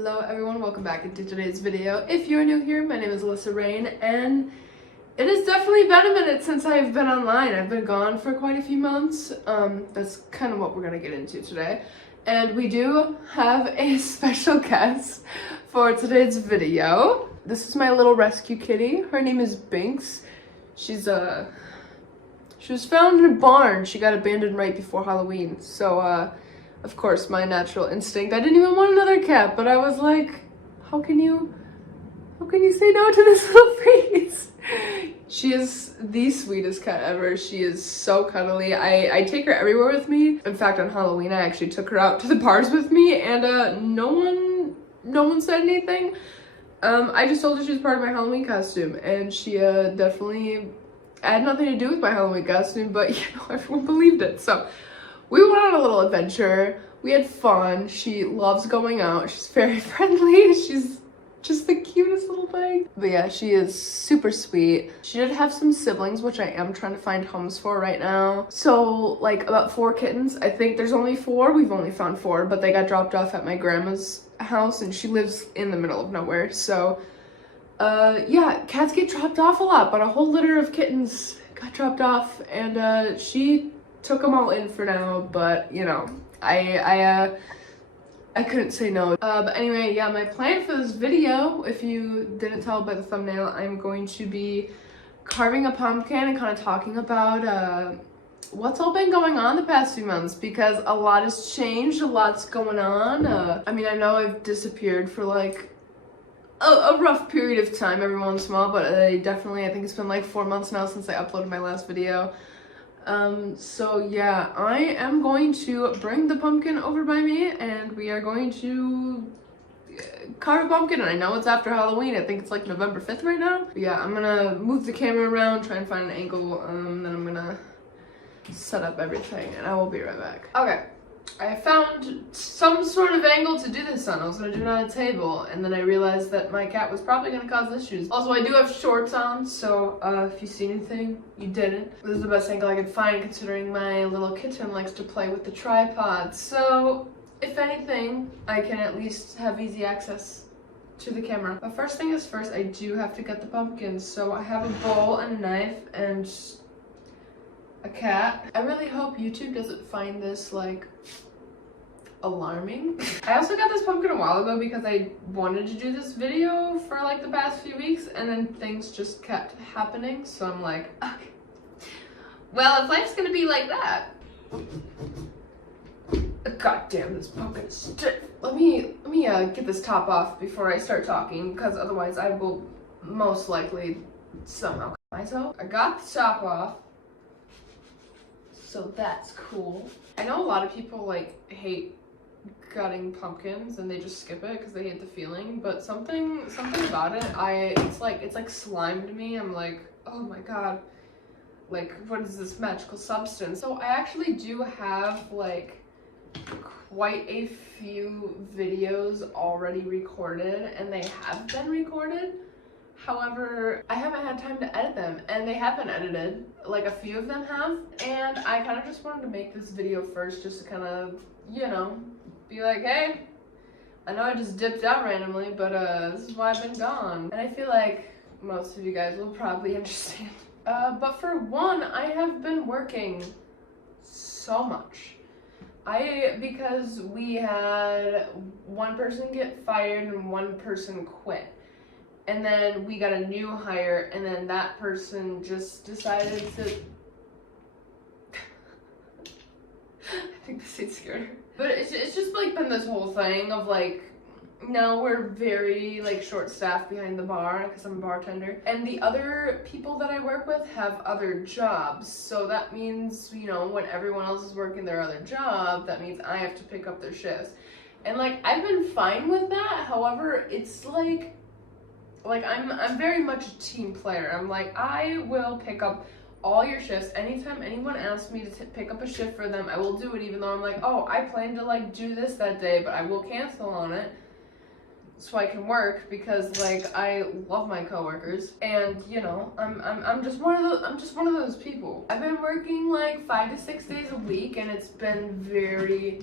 Hello everyone, welcome back into today's video. If you're new here, my name is Alyssa Rain, and it has definitely been a minute since I've been online. I've been gone for quite a few months. That's kind of what we're gonna get into today. And we do have a special guest for today's video. This is my little rescue kitty. Her name is Binks. She was found in a barn. She got abandoned right before Halloween. So, of course, my natural instinct, I didn't even want another cat, but I was like, how can you say no to this little face? She is the sweetest cat ever. She is so cuddly. I take her everywhere with me. In fact, on Halloween, I actually took her out to the bars with me, and no one said anything. I just told her she was part of my Halloween costume, and she definitely had nothing to do with my Halloween costume, but you know, everyone believed it. So we went on a little adventure. We had fun. She loves going out. She's very friendly. She's just the cutest little thing. But yeah, she is super sweet. She did have some siblings, which I am trying to find homes for right now. So like about 4 kittens. I think there's only 4. We've only found 4, but they got dropped off at my grandma's house, and she lives in the middle of nowhere. So yeah, cats get dropped off a lot, but a whole litter of kittens got dropped off, and she took them all in for now, but you know, I couldn't say no. But anyway, yeah, my plan for this video, if you didn't tell by the thumbnail, I'm going to be carving a pumpkin and kind of talking about what's all been going on the past few months, because a lot has changed, a lot's going on. I mean, I know I've disappeared for like a rough period of time every once in a while, but I think it's been like 4 months now since I uploaded my last video. So yeah, I am going to bring the pumpkin over by me, and we are going to carve a pumpkin. And I know it's after Halloween. I think it's like November 5th right now. But yeah, I'm gonna move the camera around, try and find an angle, then I'm gonna set up everything, and I will be right back. Okay, I found some sort of angle to do this on. I was gonna do it on a table, and then I realized that my cat was probably gonna cause issues. Also, I do have shorts on, so if you see anything, you didn't. This is the best angle I could find, considering my little kitten likes to play with the tripod. So, if anything, I can at least have easy access to the camera. But first thing is first, I do have to get the pumpkins. So I have a bowl and a knife and a cat. I really hope YouTube doesn't find this like alarming. I also got this pumpkin a while ago because I wanted to do this video for like the past few weeks, and then things just kept happening, so I'm like, okay, well, if life's gonna be like that. God damn, this pumpkin is stiff. Let me get this top off before I start talking, because otherwise I will most likely somehow cut myself. I got the top off, so that's cool. I know a lot of people like hate gutting pumpkins and they just skip it because they hate the feeling, but something about it, it's like slime to me. I'm like, oh my god, like what is this magical substance? So I actually do have like quite a few videos already recorded, and they have been recorded. However, I haven't had time to edit them, and they have been edited, like a few of them have, and I kind of just wanted to make this video first just to kind of, you know, be like, hey, I know I just dipped out randomly, but this is why I've been gone. And I feel like most of you guys will probably understand. But for one, I have been working so much. Because we had one person get fired and one person quit. And then we got a new hire, and then that person just decided to I think the seat scared her. But it's just like been this whole thing of like, now we're very like short-staffed behind the bar because I'm a bartender, and the other people that I work with have other jobs. So that means, you know, when everyone else is working their other job, that means I have to pick up their shifts. And like, I've been fine with that. However, it's like I'm very much a team player. I'm like, I will pick up all your shifts. Anytime anyone asks me to pick up a shift for them, I will do it, even though I'm like, oh, I plan to like do this that day, but I will cancel on it so I can work, because like I love my coworkers, and you know, I'm just one of those people. I've been working like 5 to 6 days a week, and it's been very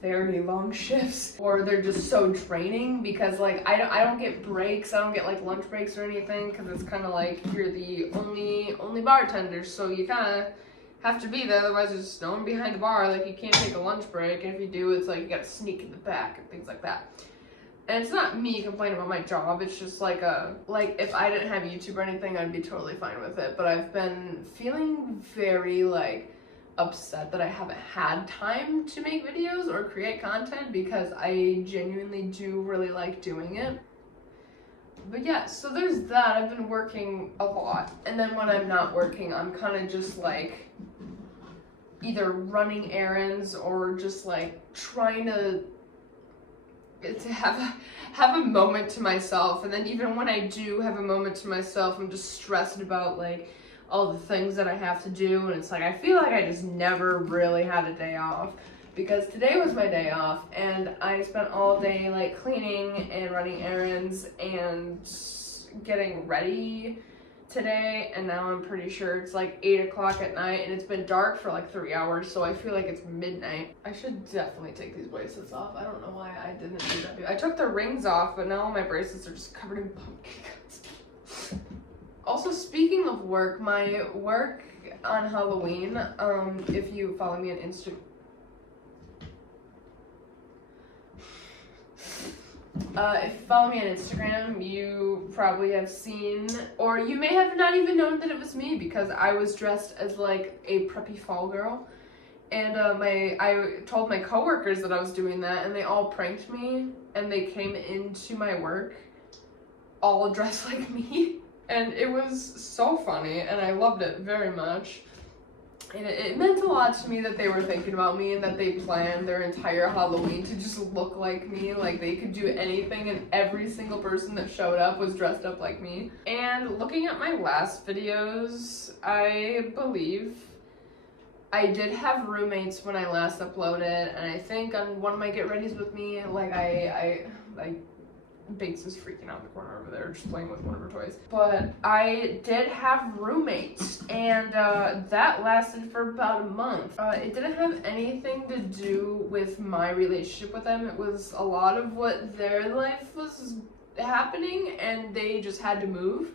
very long shifts, or they're just so draining because like I don't get breaks. I don't get like lunch breaks or anything because it's kind of like you're the only bartender, so you kind of have to be there, otherwise there's just no one behind the bar. Like you can't take a lunch break, and if you do, it's like you gotta sneak in the back and things like that. And it's not me complaining about my job, it's just like if I didn't have YouTube or anything, I'd be totally fine with it. But I've been feeling very like upset that I haven't had time to make videos or create content because I genuinely do really like doing it. But yeah, so there's that. I've been working a lot, and then when I'm not working, I'm kind of just like either running errands or just like trying to have a moment to myself. And then even when I do have a moment to myself, I'm just stressed about like all the things that I have to do, and it's like I feel like I just never really had a day off, because today was my day off and I spent all day like cleaning and running errands and getting ready today, and now I'm pretty sure it's like 8 o'clock at night and it's been dark for like 3 hours, so I feel like it's midnight. I should definitely take these bracelets off. I don't know why I didn't do that. I took the rings off, but now all my bracelets are just covered in pumpkin guts. Also, speaking of work, my work on Halloween, if you follow me on Instagram, you probably have seen, or you may have not even known that it was me, because I was dressed as like a preppy fall girl, and I told my coworkers that I was doing that, and they all pranked me, and they came into my work all dressed like me. And it was so funny, and I loved it very much. And it meant a lot to me that they were thinking about me and that they planned their entire Halloween to just look like me. Like they could do anything, and every single person that showed up was dressed up like me. And looking at my last videos, I believe I did have roommates when I last uploaded, and I think on one of my Get Readies with me, like I Bakes is freaking out in the corner over there, just playing with one of her toys. But I did have roommates, and that lasted for about a month. It didn't have anything to do with my relationship with them. It was a lot of what their life was happening, and they just had to move.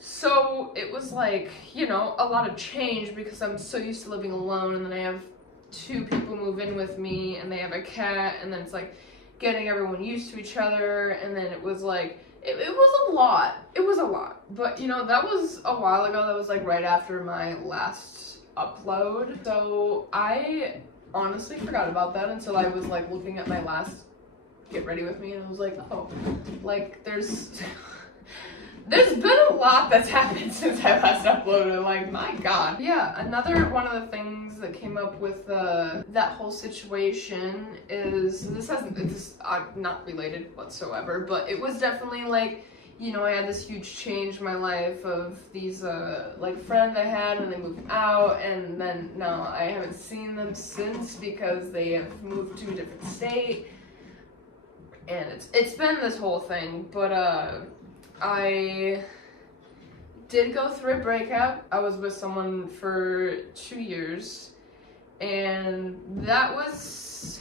So it was like, you know, a lot of change because I'm so used to living alone, and then I have 2 people move in with me, and they have a cat, and then it's like getting everyone used to each other, and then it was like, it was a lot. It was a lot. But, you know, that was a while ago. That was like right after my last upload. So I honestly forgot about that until I was like looking at my last Get Ready With Me, and I was like, oh, like there's been a lot that's happened since I last uploaded, like, my god. Yeah, another one of the things that came up with that whole situation is, this is not related whatsoever, but it was definitely like, you know, I had this huge change in my life of these, like, friends I had, and they moved out, and then now I haven't seen them since because they have moved to a different state, and it's been this whole thing, but, I did go through a breakup. I was with someone for 2 years, and that was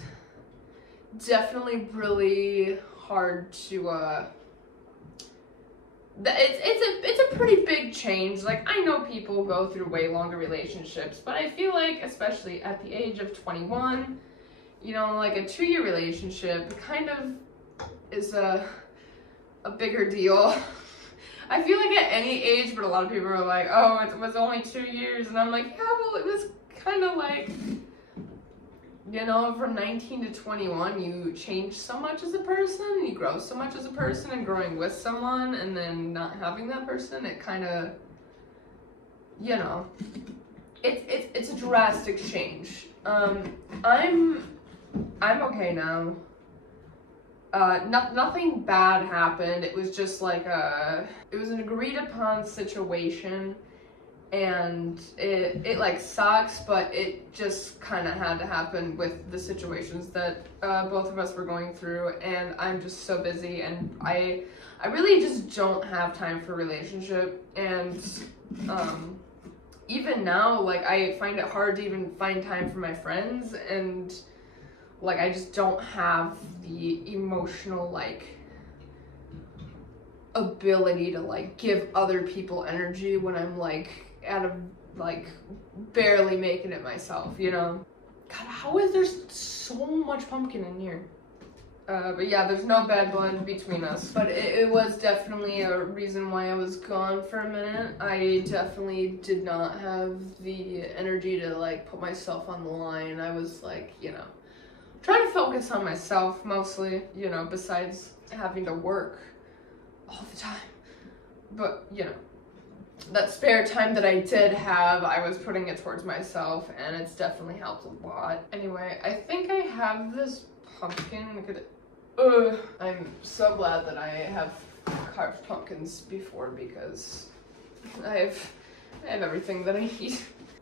definitely really hard to, it's a pretty big change. Like, I know people go through way longer relationships, but I feel like, especially at the age of 21, you know, like a 2-year relationship kind of is a bigger deal. I feel like at any age, but a lot of people are like, oh, it was only 2 years, and I'm like, yeah, well, it was kind of like, you know, from 19 to 21, you change so much as a person, you grow so much as a person, and growing with someone, and then not having that person, it kind of, you know, it's a drastic change. I'm okay now. Nothing bad happened. It was just like it was an agreed upon situation, and it like sucks, but it just kind of had to happen with the situations that both of us were going through, and I'm just so busy, and I really just don't have time for a relationship, and even now, like, I find it hard to even find time for my friends, and Like, I just don't have the emotional, like, ability to, like, give other people energy when I'm, like, like, barely making it myself, you know? God, how is there so much pumpkin in here? But yeah, there's no bad blood between us. But it was definitely a reason why I was gone for a minute. I definitely did not have the energy to, like, put myself on the line. I was, like, you know, trying to focus on myself mostly, you know, besides having to work all the time. But, you know, that spare time that I did have, I was putting it towards myself, and it's definitely helped a lot. Anyway, I think I have this pumpkin. Look at it. I'm so glad that I have carved pumpkins before, because I have everything that I need.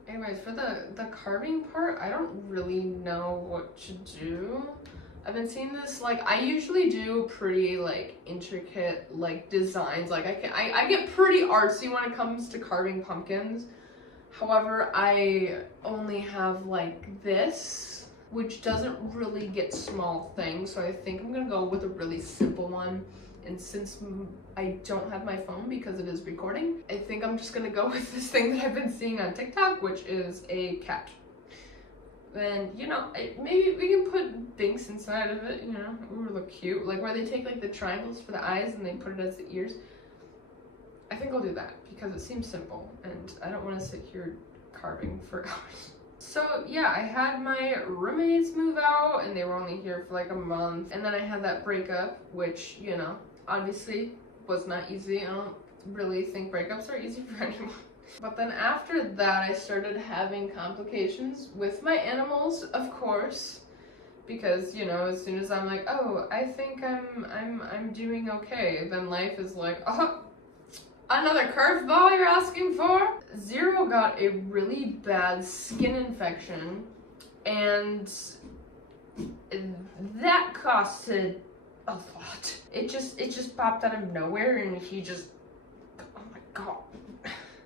Anyways, for the carving part, I don't really know what to do. I've been seeing this, like, I usually do pretty, like, intricate, like, designs. Like, I get pretty artsy when it comes to carving pumpkins. However, I only have, like, this, which doesn't really get small things. So I think I'm gonna go with a really simple one. And since I don't have my phone because it is recording, I think I'm just gonna go with this thing that I've been seeing on TikTok, which is a cat. Then, you know, maybe we can put binks inside of it, you know. Ooh, look cute. Like, where they take, like, the triangles for the eyes and they put it as the ears. I think I'll do that because it seems simple and I don't want to sit here carving for hours. So, yeah, I had my roommates move out and they were only here for, like, a month. And then I had that breakup, which, you know, obviously was not easy. I don't really think breakups are easy for anyone. But then after that, I started having complications with my animals, of course, because, you know, as soon as I'm like, oh, I think I'm doing okay, then life is like, oh, another curveball you're asking for? Zero got a really bad skin infection, and that costed a lot. It just popped out of nowhere, and he just, oh my god.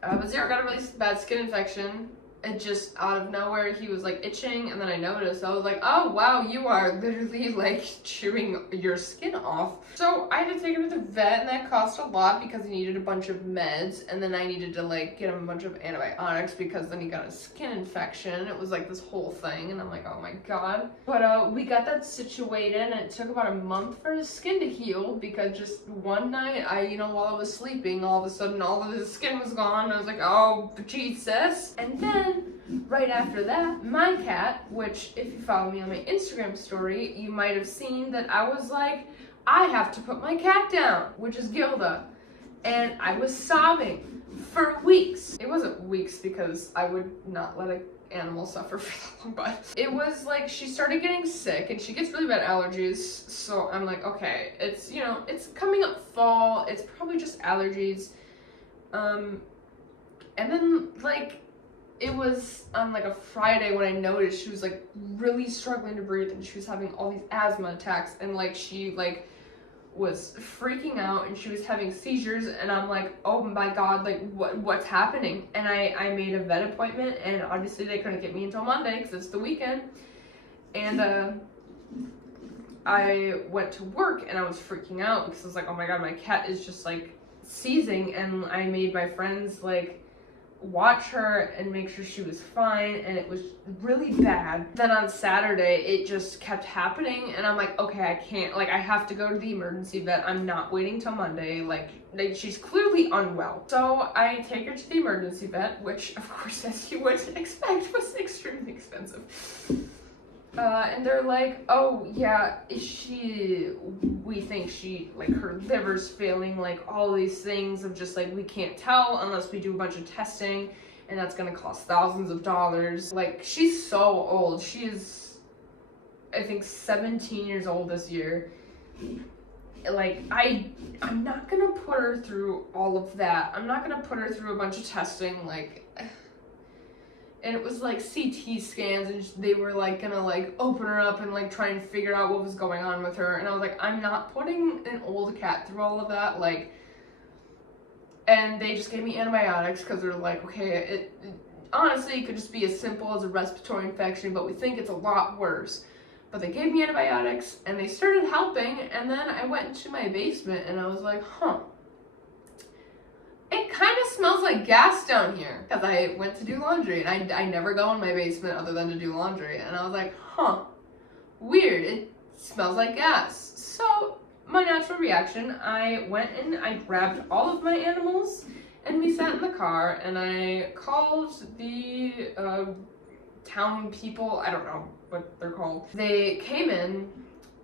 But Zero got a really bad skin infection. It just out of nowhere, he was like itching, and then I noticed. I was like, oh wow, you are literally like chewing your skin off. So I had to take him to the vet, and that cost a lot because he needed a bunch of meds, and then I needed to like get him a bunch of antibiotics because then he got a skin infection. It was like this whole thing, and I'm like, oh my god. But we got that situated, and it took about a month for his skin to heal because just one night, while I was sleeping, all of a sudden all of his skin was gone, and I was like, oh Jesus. And then right after that, my cat, which if you follow me on my Instagram story, you might have seen that I was like, I have to put my cat down, which is Gilda. And I was sobbing for weeks. It wasn't weeks because I would not let an animal suffer for that long, but it was like she started getting sick and she gets really bad allergies. So I'm like, okay, it's, it's coming up fall. It's probably just allergies. And then like, it was on like a Friday when I noticed she was like really struggling to breathe and she was having all these asthma attacks and like she like was freaking out and she was having seizures and I'm like, oh my god, like what's happening? And I made a vet appointment and obviously they couldn't get me until Monday because it's the weekend. And I went to work and I was freaking out because I was like, oh my god, my cat is just like seizing, and I made my friends like watch her and make sure she was fine, and it was really bad. Then on Saturday it just kept happening and I'm like, okay, I can't, like I have to go to the emergency vet. I'm not waiting till Monday. Like she's clearly unwell. So I take her to the emergency vet, which of course, as you would expect, was extremely expensive. And they're like, oh yeah, we think she, like her liver's failing, like all these things of just like, we can't tell unless we do a bunch of testing, and that's gonna cost thousands of dollars. Like she's so old. She is, I think, 17 years old this year. Like I'm not gonna put her through all of that. I'm not gonna put her through a bunch of testing, like. And it was like CT scans, and they were like gonna like open her up and like try and figure out what was going on with her. And I was like, I'm not putting an old cat through all of that. Like, and they just gave me antibiotics because they're like, okay, it honestly could just be as simple as a respiratory infection, but we think it's a lot worse. but they gave me antibiotics and they started helping, and then I went into my basement and I was like, huh, it kind of smells like gas down here, because I went to do laundry, and I never go in my basement other than to do laundry, and I was like, huh, weird, it smells like gas. So my natural reaction, I went and I grabbed all of my animals and we sat in the car and I called the town people, I don't know what they're called. They came in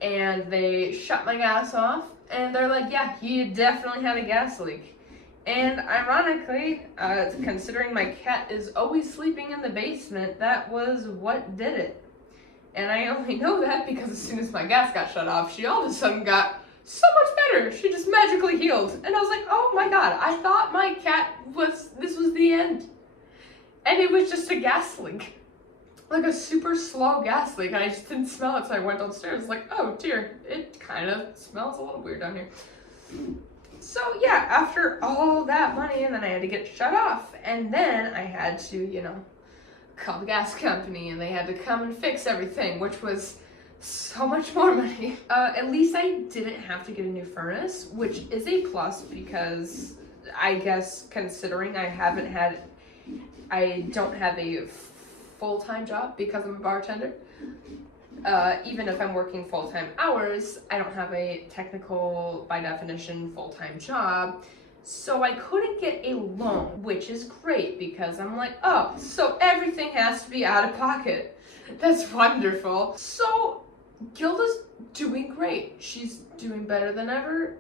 and they shut my gas off and they're like, yeah, he definitely had a gas leak. And ironically, considering my cat is always sleeping in the basement, that was what did it. And I only know that because as soon as my gas got shut off, she all of a sudden got so much better. She just magically healed. And I was like, oh my god, I thought my cat this was the end. And it was just a gas leak. Like a super slow gas leak. And I just didn't smell it, so I went downstairs like, oh dear, it kind of smells a little weird down here. So yeah, after all that money, and then I had to get it shut off. And then I had to, you know, call the gas company and they had to come and fix everything, which was so much more money. At least I didn't have to get a new furnace, which is a plus because I guess considering I don't have a full-time job because I'm a bartender. Even if I'm working full-time hours, I don't have a technical, by definition, full-time job. So I couldn't get a loan, which is great because I'm like, oh, so everything has to be out of pocket. That's wonderful. So Gilda's doing great. She's doing better than ever.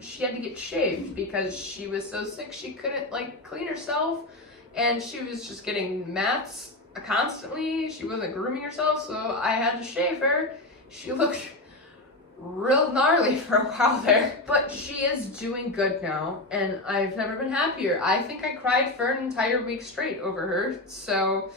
She had to get shaved because she was so sick she couldn't like clean herself, and she was just getting mats constantly. She wasn't grooming herself, so I had to shave her. She looked real gnarly for a while there, but she is doing good now, and I've never been happier. I think I cried for an entire week straight over her, so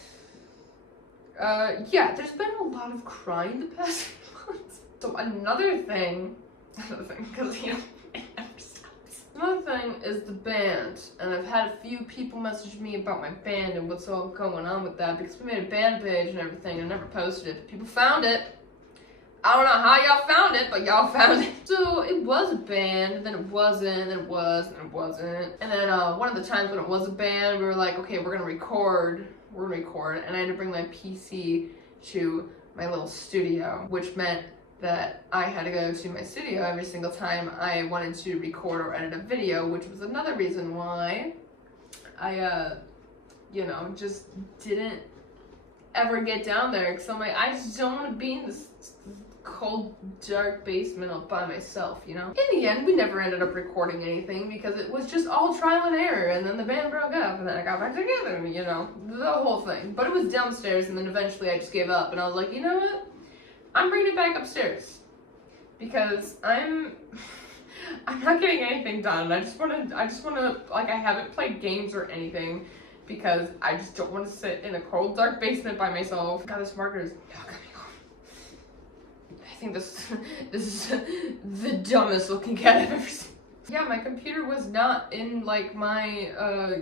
yeah, there's been a lot of crying the past few months. So another thing, because you know, it never stops. Another thing is the band, and I've had a few people message me about my band and what's all going on with that, because we made a band page and everything, and I never posted it. People found it. I don't know how y'all found it, but y'all found it. So it was a band, and then it wasn't, and it was, and it wasn't. And then one of the times when it was a band, we were like, okay, we're gonna record, and I had to bring my PC to my little studio, which meant that I had to go to my studio every single time I wanted to record or edit a video, which was another reason why I, you know, just didn't ever get down there, because I'm like, I just don't want to be in this cold, dark basement all by myself, you know? In the end, we never ended up recording anything because it was just all trial and error, and then the band broke up, and then I got back together, you know, the whole thing. But it was downstairs, and then eventually I just gave up, and I was like, you know what? I'm bringing it back upstairs because I'm not getting anything done. I just want to, like, I haven't played games or anything because I just don't want to sit in a cold, dark basement by myself. God, this marker is not coming off. I think this is the dumbest looking cat I've ever seen. Yeah, my computer was not in like my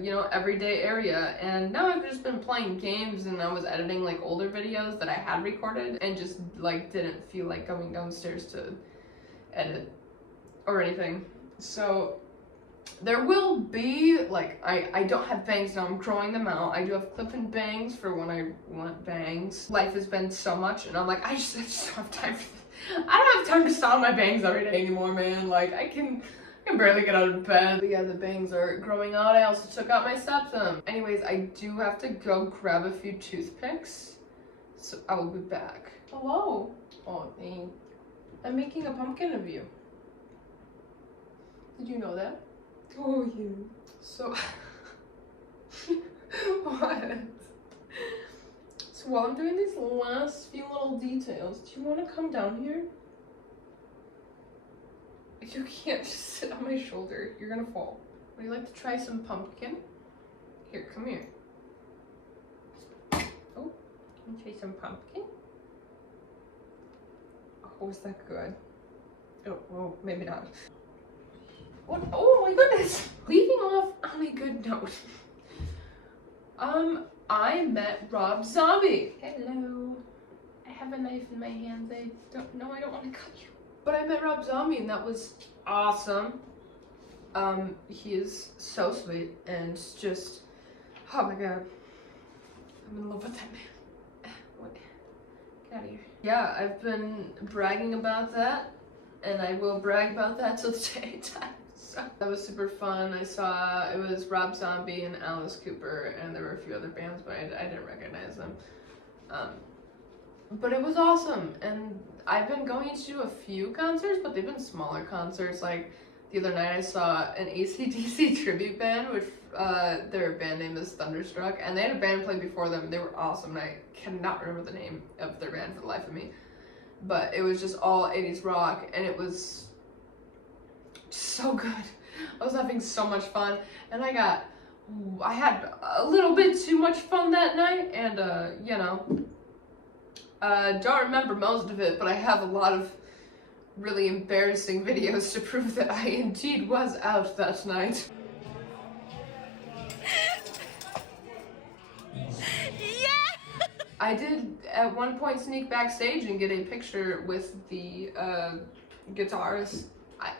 you know, everyday area, and now I've just been playing games, and I was editing like older videos that I had recorded and just like didn't feel like going downstairs to edit or anything. So there will be, like, I don't have bangs now, I'm growing them out. I do have clip-in bangs for when I want bangs. Life has been so much, and I'm like, I just don't have time for this. I don't have time to style my bangs every day anymore, man. Like, I can barely get out of bed. But yeah, the bangs are growing out. I also took out my septum. Anyways, I do have to go grab a few toothpicks, so I will be back. Hello. Oh, dang. I'm making a pumpkin of you. Did you know that? Oh, yeah. So, what? So while I'm doing these last few little details, do you want to come down here? You can't just sit on my shoulder. You're gonna fall. Would you like to try some pumpkin? Here, come here. Oh, can you try some pumpkin? Oh, is that good? Oh, well, maybe not. What? Oh my goodness! Leaving off on a good note. I met Rob Zombie. Hello. have a knife in my hands. I don't want to cut you. But I met Rob Zombie and that was awesome. He is so sweet and just, oh my god. I'm in love with that man. Wait, get out of here. Yeah, I've been bragging about that, and I will brag about that till the day I die. So that was super fun. I saw, it was Rob Zombie and Alice Cooper, and there were a few other bands, but I didn't recognize them. But it was awesome, and I've been going to a few concerts, but they've been smaller concerts. Like the other night I saw an AC/DC tribute band, which their band name is Thunderstruck, and they had a band play before them. They were awesome, and I cannot remember the name of their band for the life of me. But it was just all 80s rock, and it was so good. I was having so much fun, and I had a little bit too much fun that night, and you know, don't remember most of it, but I have a lot of really embarrassing videos to prove that I indeed was out that night. Yeah! I did at one point sneak backstage and get a picture with the guitarist. I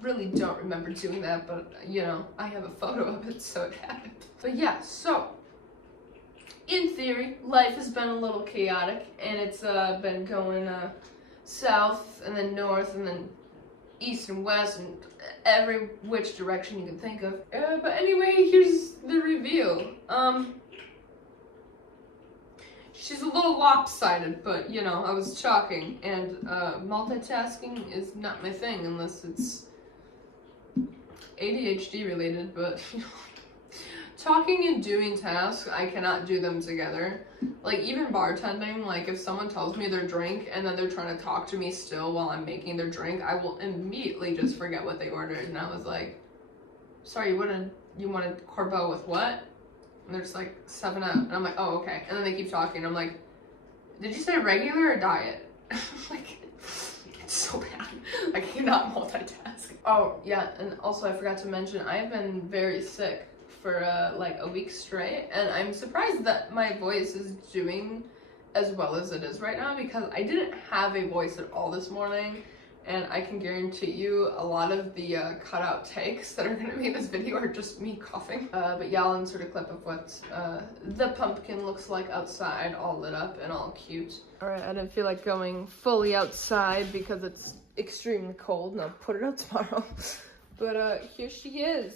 really don't remember doing that, but you know, I have a photo of it, so it happened. But yeah, so in theory, life has been a little chaotic, and it's been going south and then north and then east and west and every which direction you can think of. But anyway, here's the reveal. She's a little lopsided, but you know, I was talking, and multitasking is not my thing unless it's ADHD related, but you know, talking and doing tasks, I cannot do them together. Like even bartending, like if someone tells me their drink and then they're trying to talk to me still while I'm making their drink, I will immediately just forget what they ordered. And I was like, sorry, you wanted Corbeau with what? And they're just like 7-Up. And I'm like, oh, okay. And then they keep talking. And I'm like, did you say regular or diet? Like, it's so bad. I cannot multitask. Oh, yeah. And also I forgot to mention, I've been very sick for like a week straight, and I'm surprised that my voice is doing as well as it is right now, because I didn't have a voice at all this morning, and I can guarantee you a lot of the cutout takes that are going to be in this video are just me coughing. But yeah, I'll insert a clip of what the pumpkin looks like outside, all lit up and all cute. Alright, I didn't feel like going fully outside because it's extremely cold, and I'll put it out tomorrow. But here she is.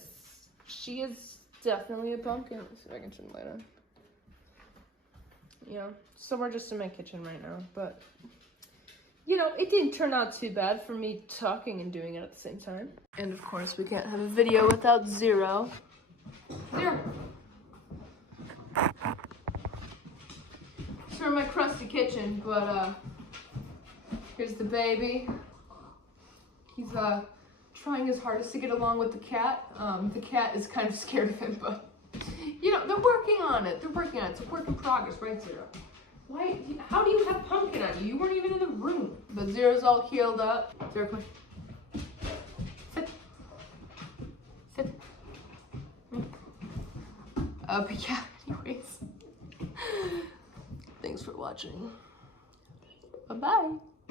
She is definitely a pumpkin. Let's see if I can turn the light on. Yeah, somewhere just in my kitchen right now, but you know, it didn't turn out too bad for me talking and doing it at the same time. And of course, we can't have a video without Zero. Zero! Sorry, my crusty kitchen, but here's the baby. He's trying his hardest to get along with the cat. The cat is kind of scared of him, but you know, they're working on it. They're working on it. It's a work in progress, right, Zero? Why? How do you have pumpkin on you? You weren't even in the room. But Zero's all healed up. Zero, come on. Sit. Sit. But yeah, anyways. Thanks for watching. Bye-bye.